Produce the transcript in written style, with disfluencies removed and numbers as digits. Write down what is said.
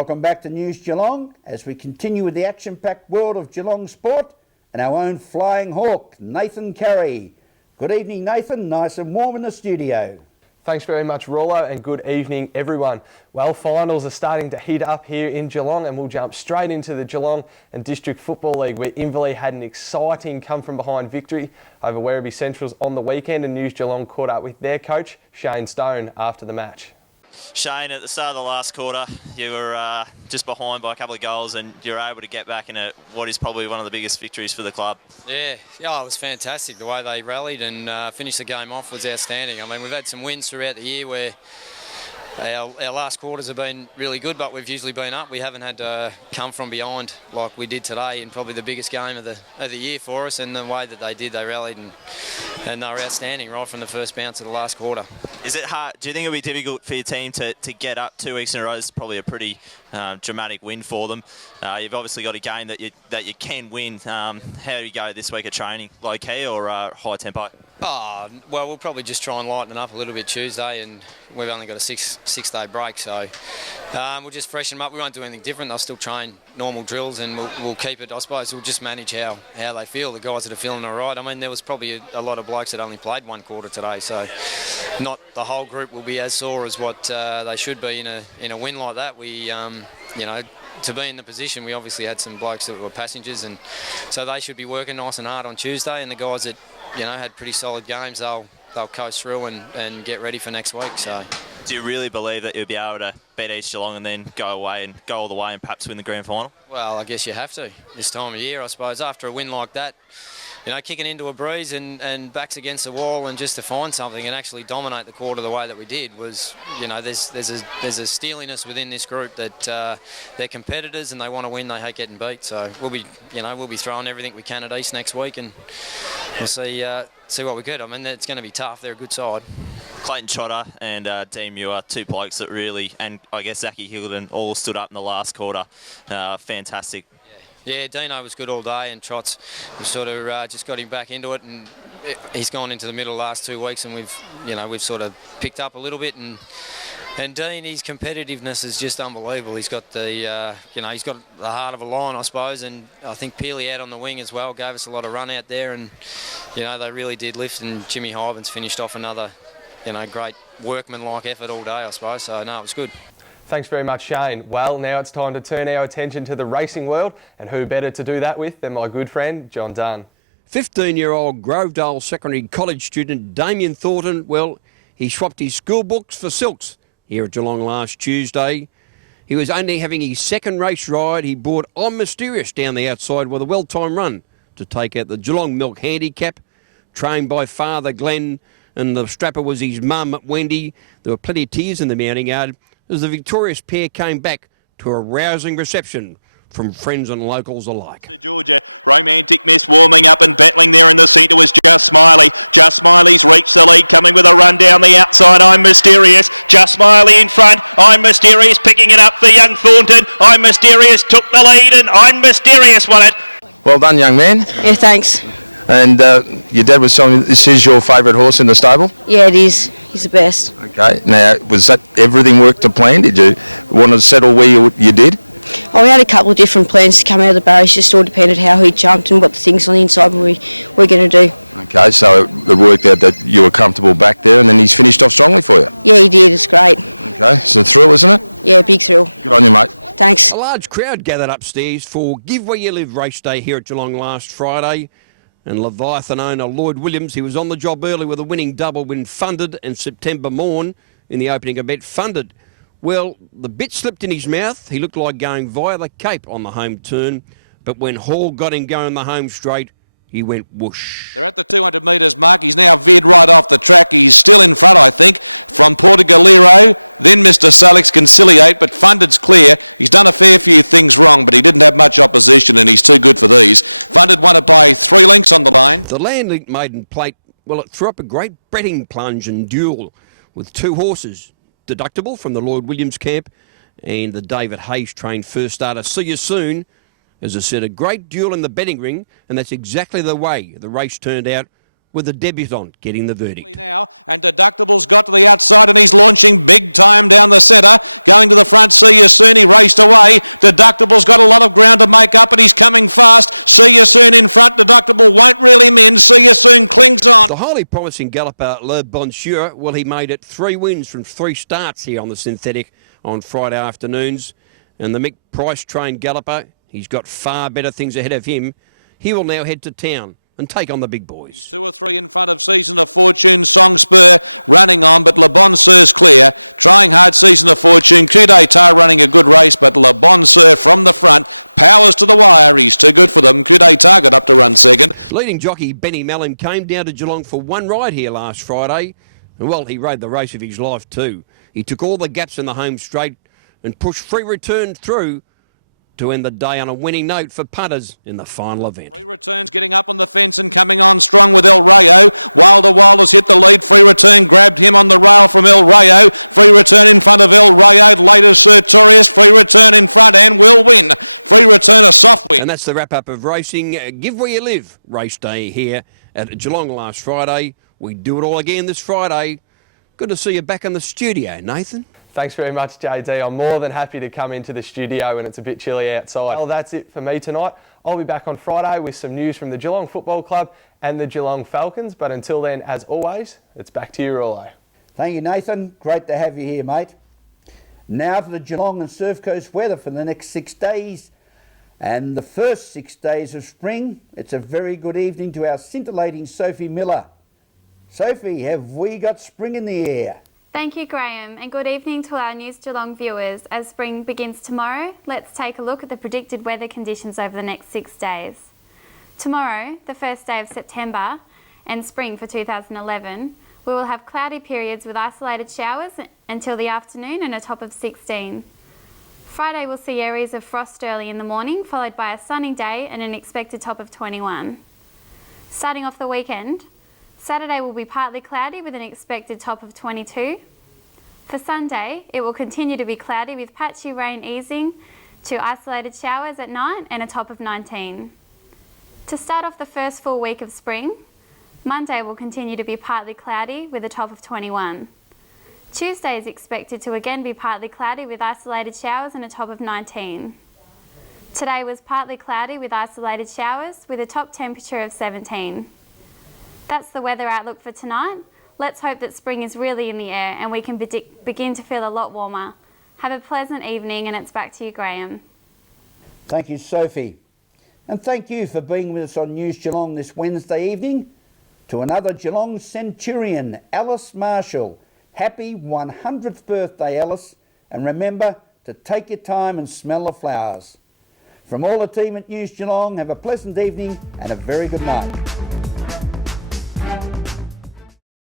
Welcome back to News Geelong as we continue with the action-packed world of Geelong sport and our own flying hawk, Nathan Carey. Good evening, Nathan. Nice and warm in the studio. Thanks very much, Rollo, and good evening, everyone. Well, finals are starting to heat up here in Geelong, and we'll jump straight into the Geelong and District Football League, where Inverleigh had an exciting come-from-behind victory over Werribee Centrals on the weekend, and News Geelong caught up with their coach, Shane Stone, after the match. Shane, at the start of the last quarter, you were just behind by a couple of goals and you were able to get back in what is probably one of the biggest victories for the club. Yeah, it was fantastic. The way they rallied and finished the game off was outstanding. I mean, we've had some wins throughout the year where our last quarters have been really good, but we've usually been up. We haven't had to come from behind like we did today in probably the biggest game of the year for us, and the way that they rallied and they were outstanding right from the first bounce of the last quarter. Is it hard? Do you think it'll be difficult for your team to get up 2 weeks in a row? It's probably a pretty dramatic win for them. You've obviously got a game that you can win. How do you go this week of training? Low key or high tempo? Well, we'll probably just try and lighten it up a little bit Tuesday, and we've only got a six-day break, so we'll just freshen them up. We won't do anything different. They'll still train normal drills, and we'll keep it. I suppose we'll just manage how they feel. The guys that are feeling all right. I mean, there was probably a lot of blokes that only played one quarter today, so not the whole group will be as sore as what they should be in a win like that. We, to be in the position, we obviously had some blokes that were passengers, and so they should be working nice and hard on Tuesday. And the guys that had pretty solid games, they'll coast through and get ready for next week. So, do you really believe that you'll be able to beat East Geelong and then go all the way and perhaps win the grand final? Well, I guess you have to this time of year, I suppose. After a win like that, kicking into a breeze and backs against the wall, and just to find something and actually dominate the quarter the way that we did was, there's a steeliness within this group that they're competitors and they want to win. They hate getting beat. So we'll be throwing everything we can at East next week, and we'll see what we get. I mean, it's going to be tough. They're a good side. Clayton Trotter and Dean Muir, two blokes that really, and I guess Zachy Hilden, all stood up in the last quarter. Fantastic. Yeah, Dino was good all day, and Trots, we sort of just got him back into it, and he's gone into the middle of the last 2 weeks, and we've sort of picked up a little bit, and Dean, his competitiveness is just unbelievable. He's got he's got the heart of a lion, I suppose, and I think Peely out on the wing as well gave us a lot of run out there, and they really did lift, and Jimmy Hyvens finished off another great workman-like effort all day, I suppose. So no, it was good. Thanks very much, Shane. Well, now it's time to turn our attention to the racing world, and who better to do that with than my good friend, John Dunn. 15-year-old Grovedale Secondary College student Damien Thornton, he swapped his school books for silks here at Geelong last Tuesday. He was only having his second race ride. He brought I'm Mysterious down the outside with a well-timed run to take out the Geelong Milk Handicap, trained by Father Glenn, and the strapper was his mum, Wendy. There were plenty of tears in the mounting yard as the victorious pair came back to a rousing reception from friends and locals alike. To Georgia, Romantic Miss warming up and battling there in the centre was Just Smiley. Just Smiley's reached the lead, coming with a run down the outside. I'm Mysterious. Just Smiley in front. I'm Mysterious picking it up for young Thornton. I'm Mysterious took the lead, and I'm Mysterious won it. Well done, young man. Yeah, thanks. And your dad was telling me this is your favourite horse in the stable? Yeah, it is. He's the best. Okay. Now, was that everything worked to plan? Did you want to settle where you did? Oh, we had a couple of different plans to come out of the barriers. Just all depended how he jumped and what the things on the inside we're going to do. Okay, so it worked out that you were comfortable back there, and then he's finished off strongly for you? Yeah, he did. It's great. Okay, it's a thrill, isn't it? Yeah, big thrill. Good on you, mate. Thanks. They're at the 200 metres mark. He's now veered right off the track. He's still in front, I think, from Portugalero. Then Mr. Salix Conciliate, but Funded's clear. He's done a fair few things wrong, but he didn't have much opposition, and he's too good for these. Funded won it by 3 lengths on the line. Now, and Deductible's got to the outside and he's launching big time down the centre. Going to the front, See You Soon, he raced away. Deductible's got a lot of ground to make up and he's coming fast. See You Soon in front, Deductible won't really min. See You Soon clings on. He's 2 or 3 in front of Season of Fortune, Song Spur running on, but Le Bon Sir's clear. Trying hard, Season of Fortune. Pt3 running a good race, but Le Bon Sir from the front powers to the wire. He's too good for them. Pt3 got up to run second. Free Return's getting up on the fence and coming on strong with El Rayo. Wilder Wilder's hit the lead. Free Return grabbed him on the rail from El Rayo. Free Return in front of El Rayo. Later Sertorius. Free Return in front and will win. Free Return a soft win. Thanks very much, JD. I'm more than happy to come into the studio when it's a bit chilly outside. Well, that's it for me tonight. I'll be back on Friday with some news from the Geelong Football Club and the Geelong Falcons. But until then, as always, it's back to you, Rollo. Thank you, Nathan. Great to have you here, mate. Now for the Geelong and Surf Coast weather for the next 6 days. And the first 6 days of spring, it's a very good evening to our scintillating Sophie Miller. Sophie, have we got spring in the air? Thank you, Graham, and good evening to our News Geelong viewers. As spring begins tomorrow, let's take a look at the predicted weather conditions over the next 6 days. Tomorrow, the first day of September and spring for 2011, we will have cloudy periods with isolated showers until the afternoon and a top of 16. Friday will see areas of frost early in the morning, followed by a sunny day and an expected top of 21. Starting off the weekend, Saturday will be partly cloudy with an expected top of 22. For Sunday, it will continue to be cloudy with patchy rain easing to isolated showers at night and a top of 19. To start off the first full week of spring, Monday will continue to be partly cloudy with a top of 21. Tuesday is expected to again be partly cloudy with isolated showers and a top of 19. Today was partly cloudy with isolated showers with a top temperature of 17. That's the weather outlook for tonight. Let's hope that spring is really in the air and we can begin to feel a lot warmer. Have a pleasant evening, and it's back to you, Graham. Thank you, Sophie. And thank you for being with us on News Geelong this Wednesday evening. To another Geelong Centurion, Alice Marshall. Happy 100th birthday, Alice. And remember to take your time and smell the flowers. From all the team at News Geelong, have a pleasant evening and a very good night.